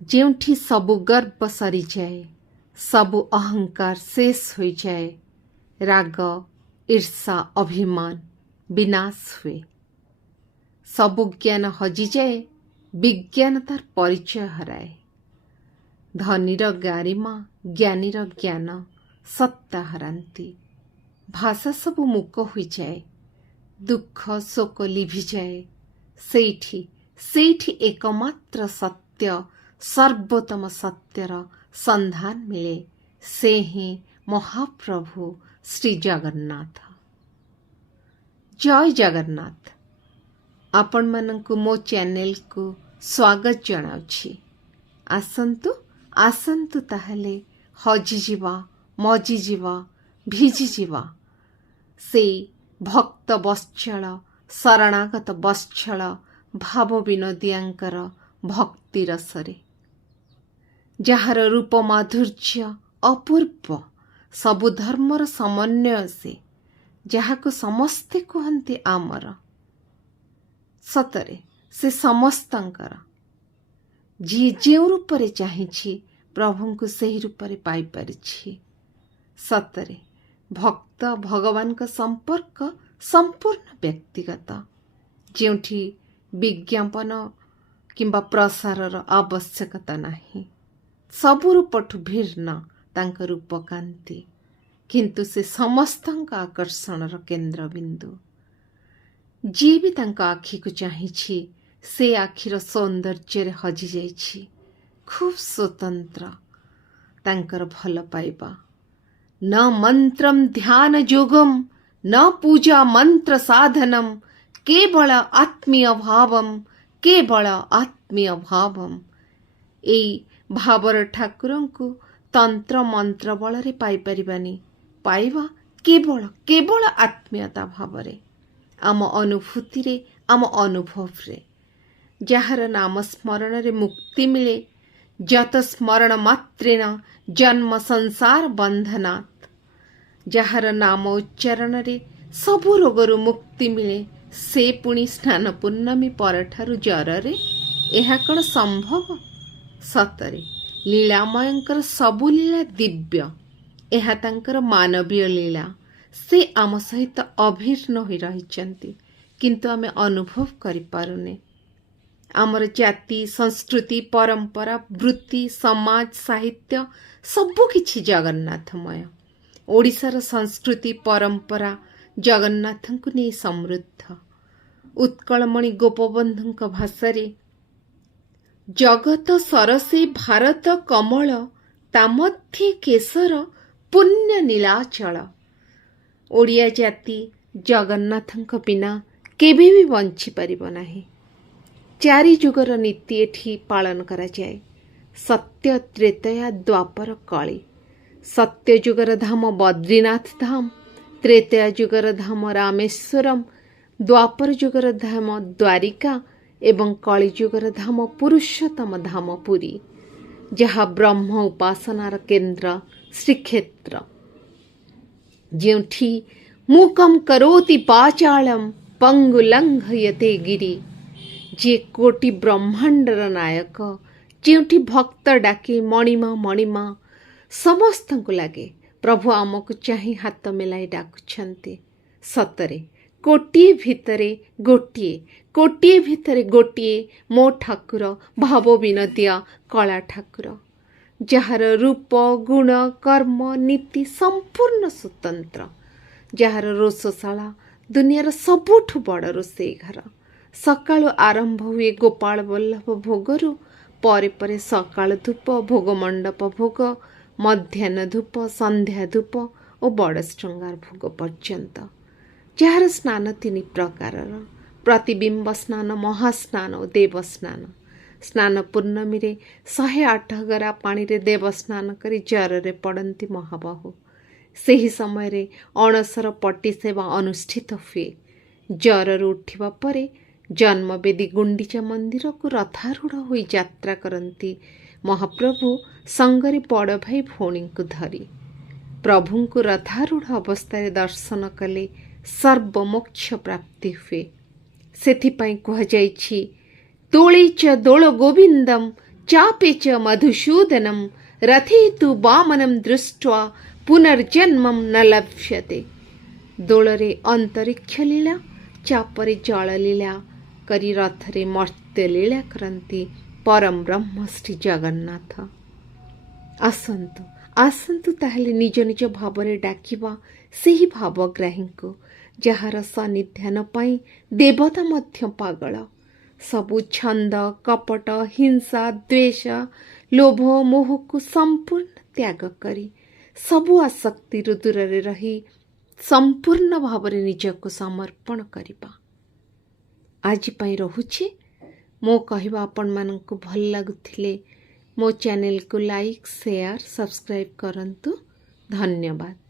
ଯେଉଁଠି ସବୁ ଗର୍ବ ସରିଯାଏ, ସବୁ ଅହଙ୍କାର ଶେଷ ହୋଇଯାଏ, ରାଗ ଈର୍ଷା ଅଭିମାନ ବିନାଶ ହୁଏ, ସବୁ ଜ୍ଞାନ ହଜିଯାଏ, ବିଜ୍ଞାନ ତାର ପରିଚୟ ହରାଏ। ଧନୀର ଗାରିମା ଜ୍ଞାନୀର ଜ୍ଞାନ ସତ୍ତା ହରାନ୍ତି। ଭାଷା ସବୁ ମୂକ ହୋଇଯାଏ, ଦୁଃଖ ଶୋକ ଲିଭିଯାଏ। ସେଇଠି ଏକମାତ୍ର ସତ୍ୟ, ସର୍ବୋତ୍ତମ ସତ୍ୟର ସନ୍ଧାନ ମିଳେ। ସେ ହିଁ ମହାପ୍ରଭୁ ଶ୍ରୀ ଜଗନ୍ନାଥ। ଜୟ ଜଗନ୍ନାଥ। ଆପଣମାନଙ୍କୁ ମୋ ଚ୍ୟାନେଲକୁ ସ୍ୱାଗତ ଜଣାଉଛି। ଆସନ୍ତୁ ତାହେଲେ ହଜିଯିବା, ମଜିଯିବା, ଭିଜିଯିବା ସେଇ ଭକ୍ତ ବତ୍ସଳ ଶରଣାଗତ ବତ୍ସଳ ଭାବ ବିନୋଦିଆଙ୍କର ଭକ୍ତି ରସରେ, ଯାହାର ରୂପ ମାଧୁର୍ଯ୍ୟ ଅପୂର୍ବ, ସବୁ ଧର୍ମର ସମନ୍ୱୟ ସେ, ଯାହାକୁ ସମସ୍ତେ କୁହନ୍ତି ଆମର। ସତରେ ସେ ସମସ୍ତଙ୍କର। ଯିଏ ଯେଉଁ ରୂପରେ ଚାହିଁଛି ପ୍ରଭୁଙ୍କୁ ସେହି ରୂପରେ ପାଇପାରିଛି। ସତରେ ଭକ୍ତ ଭଗବାନଙ୍କ ସମ୍ପର୍କ ସମ୍ପୂର୍ଣ୍ଣ ବ୍ୟକ୍ତିଗତ, ଯେଉଁଠି ବିଜ୍ଞାପନ କିମ୍ବା ପ୍ରସାରର ଆବଶ୍ୟକତା ନାହିଁ। ସବୁ ରୂପଠୁ ଭିନ୍ନ ତାଙ୍କ ରୂପକାନ୍ତି, କିନ୍ତୁ ସେ ସମସ୍ତଙ୍କ ଆକର୍ଷଣର କେନ୍ଦ୍ରବିନ୍ଦୁ। ଯିଏ ବି ତାଙ୍କ ଆଖିକୁ ଚାହିଁଛି, ସେ ଆଖିର ସୌନ୍ଦର୍ଯ୍ୟରେ ହଜିଯାଇଛି। ଖୁବ୍ ସ୍ୱତନ୍ତ୍ର ତାଙ୍କର ଭଲ ପାଇବା। न मन्त्रं ध्यान योगं न पूजा मंत्र साधनम, केवल आत्मीय भावम। ଏଇ ଭାବର ଠାକୁରଙ୍କୁ ତନ୍ତ୍ର ମନ୍ତ୍ର ବଳରେ ପାଇପାରିବାନି। ପାଇବା କେବଳ ଆତ୍ମୀୟତା ଭାବରେ, ଆମ ଅନୁଭୂତିରେ, ଆମ ଅନୁଭବରେ। ଯାହାର ନାମ ସ୍ମରଣରେ ମୁକ୍ତି ମିଳେ, ଯତ ସ୍ମରଣ ମାତ୍ରେଣ ଜନ୍ମ ସଂସାର ବନ୍ଧନାତ୍। ଯାହାର ନାମ ଉଚ୍ଚାରଣରେ ସବୁ ରୋଗରୁ ମୁକ୍ତି ମିଳେ, ସେ ପୁଣି ସ୍ନାନ ପୂର୍ଣ୍ଣମୀ ପରଠାରୁ ଜ୍ୱରରେ। ଏହା କ'ଣ ସମ୍ଭବ? ସତରେ ଲୀଳାମୟଙ୍କର ସବୁ ଲୀଳା ଦିବ୍ୟ। ଏହା ତାଙ୍କର ମାନବୀୟ ଲୀଳା। ସେ ଆମ ସହିତ ଅଭିନ୍ନ ହୋଇ ରହିଛନ୍ତି, କିନ୍ତୁ ଆମେ ଅନୁଭବ କରିପାରୁନେ। ଆମର ଜାତି, ସଂସ୍କୃତି, ପରମ୍ପରା, ବୃତ୍ତି, ସମାଜ, ସାହିତ୍ୟ ସବୁକିଛି ଜଗନ୍ନାଥମୟ। ଓଡ଼ିଶାର ସଂସ୍କୃତି ପରମ୍ପରା ଜଗନ୍ନାଥଙ୍କୁ ନେଇ ସମୃଦ୍ଧ। ଉତ୍କଳମଣି ଗୋପବନ୍ଧୁଙ୍କ ଭାଷାରେ, ଜଗତ ସରସେ ଭାରତ କମଳ, ତା ମଧ୍ୟେ କେଶର ପୁଣ୍ୟ ନୀଳାଚଳ। ଓଡ଼ିଆ ଜାତି ଜଗନ୍ନାଥଙ୍କ ବିନା କେବେ ବି ବଞ୍ଚିପାରିବ ନାହିଁ। 4 ଯୁଗର ନୀତି ଏଠି ପାଳନ କରାଯାଏ। ସତ୍ୟ, ତ୍ରେତୟା, ଦ୍ୱାପର, କଳି। ସତ୍ୟ ଯୁଗର ଧାମ ବଦ୍ରୀନାଥ ଧାମ, ତ୍ରେତୟା ଯୁଗର ଧାମ ରାମେଶ୍ୱରମ, ଦ୍ୱାପର ଯୁଗର ଧାମ ଦ୍ୱାରିକା ଏବଂ କଳି ଯୁଗର ଧାମ ପୁରୁଷୋତ୍ତମ ଧାମ ପୁରୀ, ଯାହା ବ୍ରହ୍ମ ଉପାସନାର କେନ୍ଦ୍ର, ଶ୍ରୀକ୍ଷେତ୍ର। ଯେଉଁଠି ମୂକଂ କରୋତି ପାଚାଳଂ ପଙ୍ଗୁ ଲଙ୍ଘୟତେ ଗିରି। ଯିଏ କୋଟି ବ୍ରହ୍ମାଣ୍ଡର ନାୟକ, ଯେଉଁଠି ଭକ୍ତ ଡାକେ ମଣିମା ମଣିମା, ସମସ୍ତଙ୍କୁ ଲାଗେ ପ୍ରଭୁ ଆମକୁ ଚାହିଁ ହାତ ମେଲାଇ ଡାକୁଛନ୍ତି। ସତରେ କୋଟିଏ ଭିତରେ ଗୋଟିଏ ମୋ ଠାକୁର, ଭାବ ବିନୋଦିଆ କଳା ଠାକୁର, ଯାହାର ରୂପ, ଗୁଣ, କର୍ମ, ନୀତି ସମ୍ପୂର୍ଣ୍ଣ ସ୍ୱତନ୍ତ୍ର, ଯାହାର ରୋଷଶାଳା ଦୁନିଆର ସବୁଠୁ ବଡ଼ ରୋଷେଇ ଘର। ସକାଳୁ ଆରମ୍ଭ ହୁଏ ଗୋପାଳ ବଲ୍ଲଭ ଭୋଗରୁ, ପରେ ସକାଳ ଧୂପ, ଭୋଗ ମଣ୍ଡପ ଭୋଗ, ମଧ୍ୟାହ୍ନ ଧୂପ, ସନ୍ଧ୍ୟା ଧୂପ ଓ ବଡ଼ ଶୃଙ୍ଗାର ଭୋଗ ପର୍ଯ୍ୟନ୍ତ। ଯାହାର ସ୍ନାନ 3 ପ୍ରକାରର, ପ୍ରତିବିମ୍ବ ସ୍ନାନ, ମହାସ୍ନାନ ଓ ଦେବସ୍ନାନ। ସ୍ନାନ ପୂର୍ଣ୍ଣମୀରେ 108 ଗରା ପାଣିରେ ଦେବସ୍ନାନ କରି ଜ୍ୱରରେ ପଡ଼ନ୍ତି ମହାବାହୁ। ସେହି ସମୟରେ ଅଣସର ପଟି ସେବା ଅନୁଷ୍ଠିତ ହୁଏ। ଜ୍ୱରରୁ ଉଠିବା ପରେ ଜନ୍ମବେଦୀ ଗୁଣ୍ଡିଚା ମନ୍ଦିରକୁ ରଥାରୂଢ଼ ହୋଇ ଯାତ୍ରା କରନ୍ତି ମହାପ୍ରଭୁ, ସଙ୍ଗରେ ବଡ଼ ଭାଇ ଭଉଣୀଙ୍କୁ ଧରି। ପ୍ରଭୁଙ୍କୁ ରଥାରୂଢ଼ ଅବସ୍ଥାରେ ଦର୍ଶନ କଲେ ସର୍ବମୋକ୍ଷ ପ୍ରାପ୍ତି ହୁଏ। ସେଥିପାଇଁ କୁହାଯାଇଛି, ତୋଳେଚ ଦୋଳ ଗୋବିନ୍ଦମ୍ चापे च मधुसूदनं रथे तु वामनं दृष्ट्वा पुनर्जन्मं न लभ्यते। ଦୋଳରେ ଅନ୍ତରିକ୍ଷ ଲୀଳା, ଚାପରେ ଜଳ ଲୀଳା କରି ରଥରେ ମର୍ତ୍ତ୍ୟ ଲୀଳା କରନ୍ତି ପରମ ବ୍ରହ୍ମ ଶ୍ରୀ ଜଗନ୍ନାଥ। ଆସନ୍ତୁ ଆସନ୍ତୁ ତାହେଲେ ନିଜ ନିଜ ଭାବରେ ଡାକିବା ସେହି ଭାବଗ୍ରାହୀଙ୍କୁ, ଯାହାର ସନ୍ନିଧାନ ପାଇଁ ଦେବତା ମଧ୍ୟ ପାଗଳ। ସବୁ ଛନ୍ଦ, କପଟ, ହିଂସା, ଦ୍ୱେଷ, ଲୋଭ, ମୋହକୁ ସମ୍ପୂର୍ଣ୍ଣ ତ୍ୟାଗ କରି ସବୁ ଆସକ୍ତିରୁ ଦୂରରେ ରହି ସମ୍ପୂର୍ଣ୍ଣ ଭାବରେ ନିଜକୁ ସମର୍ପଣ କରିବା। ଆଜି ପାଇଁ ରହୁଛି। ମୋ କହିବା ଆପଣମାନଙ୍କୁ ଭଲ ଲାଗୁଥିଲେ ମୋ ଚ୍ୟାନେଲକୁ ଲାଇକ୍, ସେୟାର, ସବସ୍କ୍ରାଇବ୍ କରନ୍ତୁ। ଧନ୍ୟବାଦ।